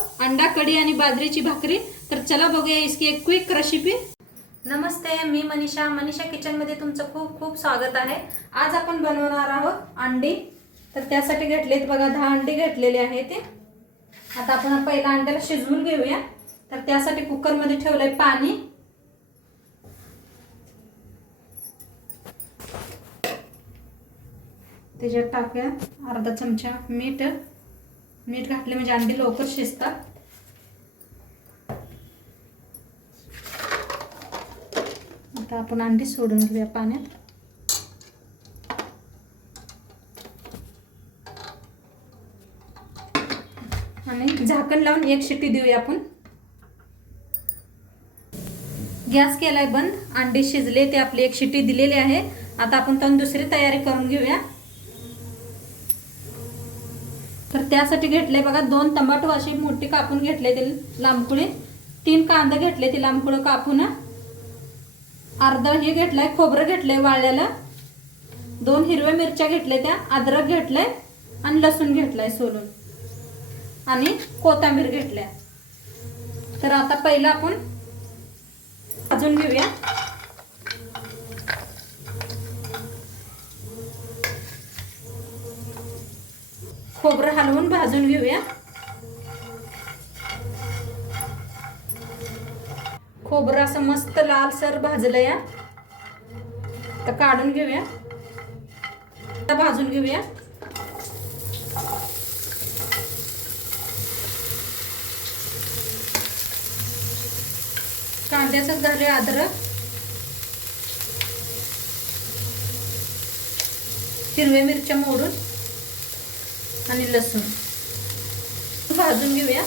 आहोत अंडा कढी आणि बाजरीची भाकरी। तर चला बघूया इसकी एक क्विक रेसिपी। नमस्ते, मी मनीषा किचन मध्ये तुमचं खूप खूप स्वागत आहे। आज आपण बनवणार आहोत अंडी। तर त्यासाठी घेतलेत बघा 10 अंडी घेतलेले आहेत। आता आपण पहिला अंड्याला शिजवून घेऊया। तर त्यासाठी कुकर मध्ये ठेवलंय पाणी। त्याच्यात टाकूया अर्धा चमचा मीठ घातले म्हणजे अंडी लवकर शिजतात। आता आपण अंडी सोडून घेऊया पाण्यात। आणि झाकण लावून एक शिट्टी देऊया आपण। गॅस केलाय बंद। अंडी शिजले ते आपली एक शिट्टी दिलेली आहे। आता आपण दुसरी तयारी करून घेऊया। तर त्यासाठी घेतले बघा 2 टमाटो अशी मोठी कापून घेतले ते लांबकुळे, 3 कांदा घेतले ते लांबकुळे कापून, अर्धा हे घेतलाय खोबरं घेतलंय वाळलेलं, 2 हिरव्या मिरच्या घेतल्या त्या, अद्रक घेतलंय आणि लसूण घेतलाय सोलून, आणि कोथिंबीर घेतल्या। तर आता पहिला आपण भाजून घेऊया। खोबरं हलवून भाजून घेऊया। खोबरं असं मस्त लालसर भाजलंय। आता काढून घेऊया, आता भाजून घेऊया। कांद्याचं घालूया अद्रक, हिरव्या मिरच्या मोडून आणि लसूण भाजून घेऊया।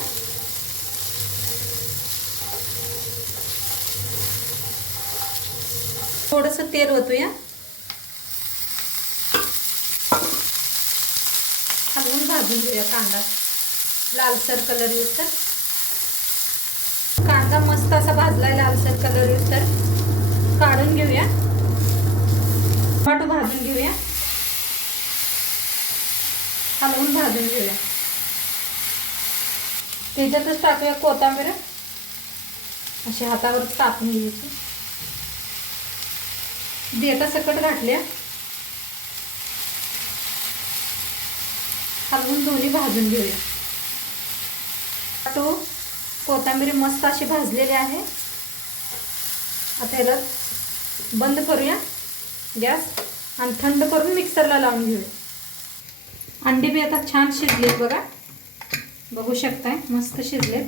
थोडंसं तेल ओतूया, हलवून भाजून घेऊया कांदा लालसर कलर येऊस्तर। कांदा मस्त असा भाजलाय लालसर कलर येऊस्तर काढून घेऊया। टमाटो भाजून घेऊया, हलवून भाजून घेऊया। त्याच्यातच टाकूया कोथिंबीर, अशी हातावर टाकून घ्यायची। देठा सकट घातल्या, हलवून दोन्ही भाजून घेऊया। तो कोथिंबीर मस्त अशी भाजलेली आहे। आता याला बंद करूया गॅस आणि थंड करून मिक्सरला लावून घेऊया। अंडी बी आता छान शिजलेत बघा, बघू शकताय मस्त शिजलेत।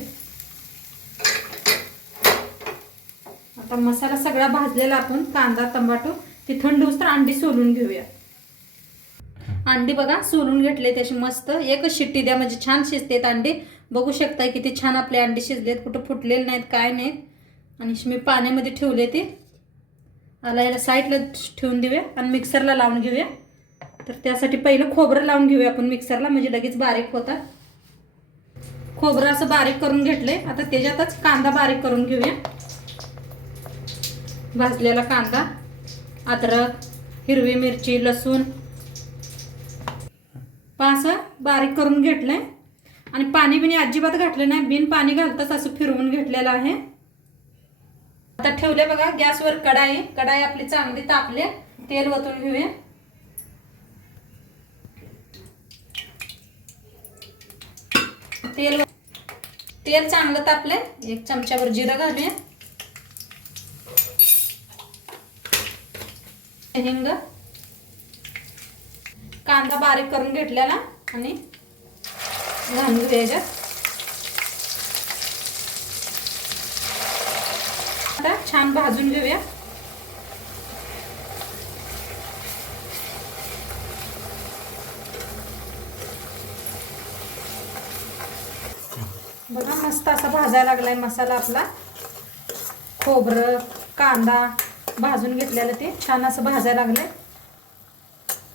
आता मसाला सगळा भाजलेला आपण कांदा टमाटो ते थंड होऊस्तर अंडी सोलून घेऊया। अंडी बघा सोलून घेतले त्याची मस्त एकच शिट्टी द्या म्हणजे छान शिजतात अंडी। बघू शकताय किती छान आपले अंडी शिजलेत, कुठं फुटलेले नाहीत काय नाहीत। आणि मी पाण्यामध्ये ठेवले ते, आला याला साईडला ठेवून देऊया आणि मिक्सरला लावून घेऊया। तर त्यासाठी पहिलं खोबरं लावून घेऊया आपण मिक्सरला, म्हणजे लगेच बारीक होतात। खोबरं असं बारीक करून घेतलंय। आता त्याच्यातच कांदा बारीक करून घेऊया। भाजलेला कांदा, अद्रक, हिरवी मिरची, लसूण असं बारीक करून घेतलंय। आणि पाणी बिनी अजिबात घातलं नाही, बिन पाणी घालताच असं फिरवून घेतलेलं आहे। आता ठेवले बघा गॅसवर कढाई आपली चांगली तापले, तेल ओतून घेऊया। तेल चांगलं तापले, 1 चमचाभर जिरं घालूया, हिंग, कांदा बारीक करून घेतलेला आणि घालून घेऊया याच्यात। आता छान भाजून घेऊया। बघा मस्त असा भाजायला लागलाय मसाला आपला। खोबरं कांदा भाजून घेतलेलं ते छान असं भाजायला लागलंय।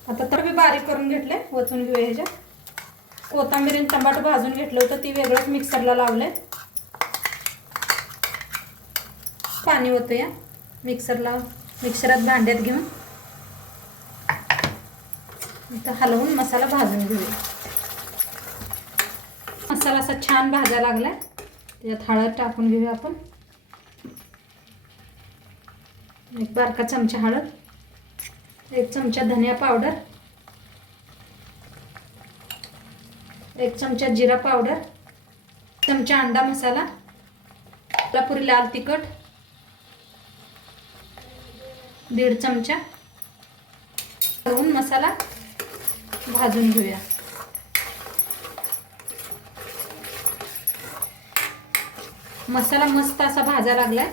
आता तर मी बारीक करून घेतले, ओतून घेऊया ह्याच्यात। कोथिंबीर आणि टमाटर भाजून घेतलं होतं ती वेगळंच मिक्सरला लावलंय। पाणी ओतूया मिक्सरात भांड्यात घेऊन। आता हलवून मसाला भाजून घेऊया। मसाला असा छान भाजायला लागलाय. त्याच्यात हळद टाकून घेऊया आपण. एक बारका चमचा हळद, 1 चमचा धनिया पावडर, 1 चमचा जिरा पावडर, चमचा अंडा मसाला, कोल्हापुरी लाल तिखट 1.5 चमचा. घालून मसाला भाजून घेऊया. मसाला मस्त असा भाजायला लागलाय.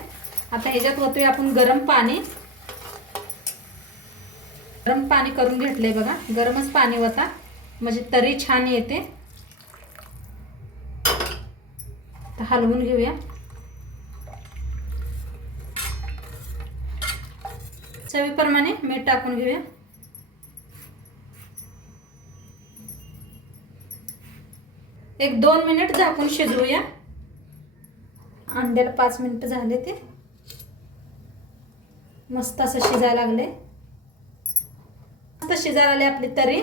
आता ह्याच्यात ओतूया आपण गरम पाणी. गरम पाणी करून घेतलंय बघा. गरमच पाणी ओता म्हणजे तरी छान येते. तर हलवून घेऊया. चवीप्रमाणे मीठ टाकून घेऊया. एक 2 मिनिट झाकून शिजवूया. अंड्याला 5 मिनिट झाले. ते मस्त असं शिजायला लागले. मस्त शिजायला आले आपली तरी.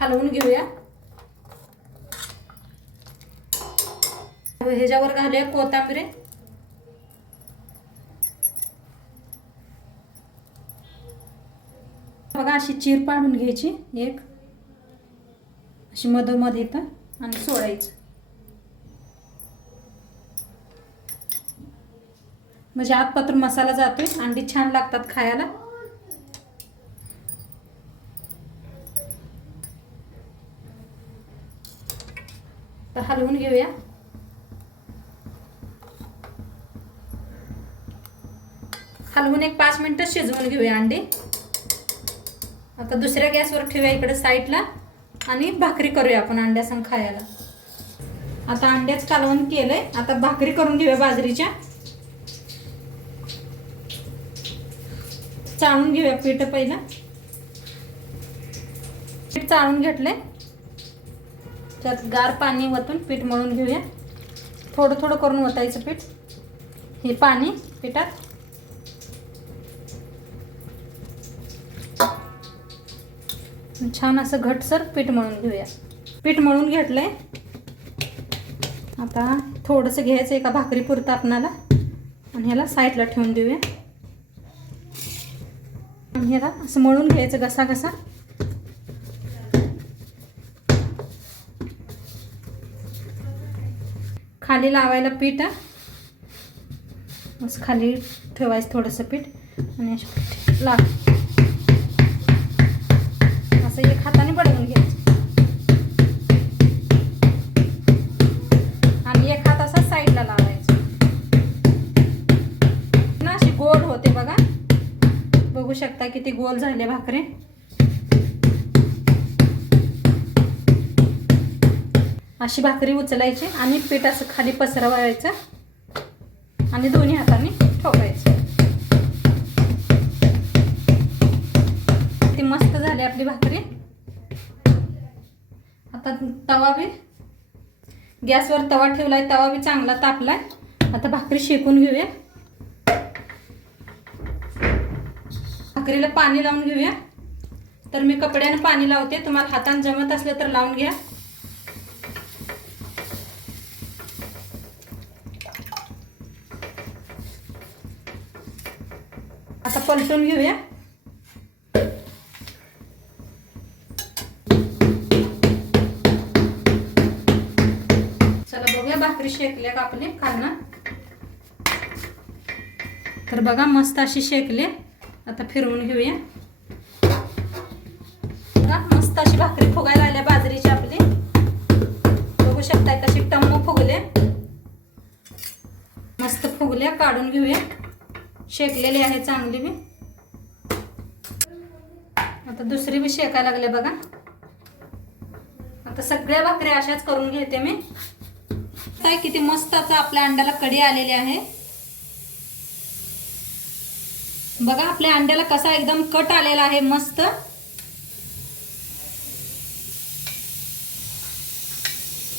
हलवून घेऊया. ह्याच्यावर घालूया कोथिंबीर. बघा अशी चीर पाडून घ्यायची. एक अशी मधोमध येतं आणि सोडायचं म्हणजे आतपातून मसाला जातोय. अंडी छान लागतात खायला. तर हलवून घेऊया. हलवून एक 5 मिनिटं शिजवून घेऊया अंडी. आता दुसऱ्या गॅसवर ठेवूया इकडे साईडला आणि भाकरी करूया आपण अंड्यासंग खायला. आता अंड्याच कालवण केलंय. आता भाकरी करून घेऊया बाजरीच्या. चाळून घेऊया पीठ. पहिला पीठ चाळून घेतलंय. त्यात गार पाणी वतून पीठ मळून घेऊया. थोडं थोडं करून ओतायचं पीठ. हे पाणी पिठात छान असं घटसर पीठ मळून घेऊया. पीठ मळून घेतलंय. आता थोडंसं घ्यायचं एका भाकरी पुरतं आपणाला आणि ह्याला साईडला ठेवून देऊया. आणि ह्याला असं मळून घ्यायचं घसा घसा. खाली लावायला पीठ असं खाली ठेवायचं थोडंसं पीठ आणि असं लाव. असं एक हाताने बडवून घ्यायचं आणि एक हात असा साईडला लावायचा ना. अशी गोल होते बघा. बघू शकता किती गोल झाले भाकरी. अशी भाकरी उचलायची आणि पीठ असं खाली पसरवायचं आणि दोन्ही हाताने ठोकायचं. ती मस्त झाली आपली भाकरी. आता तवा बी गॅसवर तवा ठेवलाय. तवा बी चांगला तापलाय. आता भाकरी शेकून घेऊया. भाकरीला पाणी लावून घेऊया. तर मी कपड्याने पाणी लावते. तुम्हाला हाताने जमत असलं तर लावून घ्या. आता पलटून घेऊया. चला बघूया भाकरी शेकल्या का आपली खालना. तर बघा मस्त अशी शेकले. आता फिरवून घेऊया. बघा मस्त अशी भाकरी फुगायला आल्या बाजरीची आपली. बघू शकता कशी टम्म फुगले. मस्त फुगल्या. काढून घेऊया. शेकलेली आहे चांगली बी. आता दुसरी बी शेकायला लागले बघा. आता सगळ्या भाकरी अशाच करून घेते मी. काय किती मस्त आता आपल्या अंड्याला कडी आलेली आहे. बघा आपल्या अंड्याला कसा एकदम कट आलेला आहे मस्त.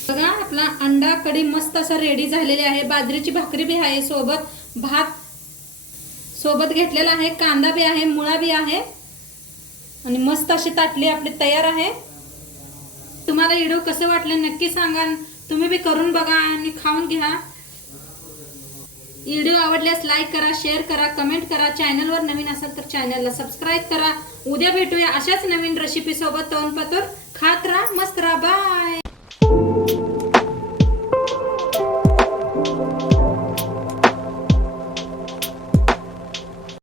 बघा आपला अंडा कढी मस्त असा रेडी झालेली आहे. बाजरीची भाकरी बी आहे. सोबत भात सोबत घेतलेला आहे. कांदा बी आहे. मुळा बी आहे. आणि मस्त अशी ताटली आपली तयार आहे. तुम्हाला व्हिडिओ कसं वाटलं नक्की सांगा. तुम्ही बी करून बघा आणि खाऊन घ्या. व्हिडिओ आवडल्यास लाईक करा, शेअर करा, कमेंट करा. चॅनलवर नवीन असाल तर चॅनलला सबस्क्राईब करा. उद्या भेटूया अशाच नवीन रेसिपी सोबत. तोंडपातोर खात राहा, मस्त राहा. बाय.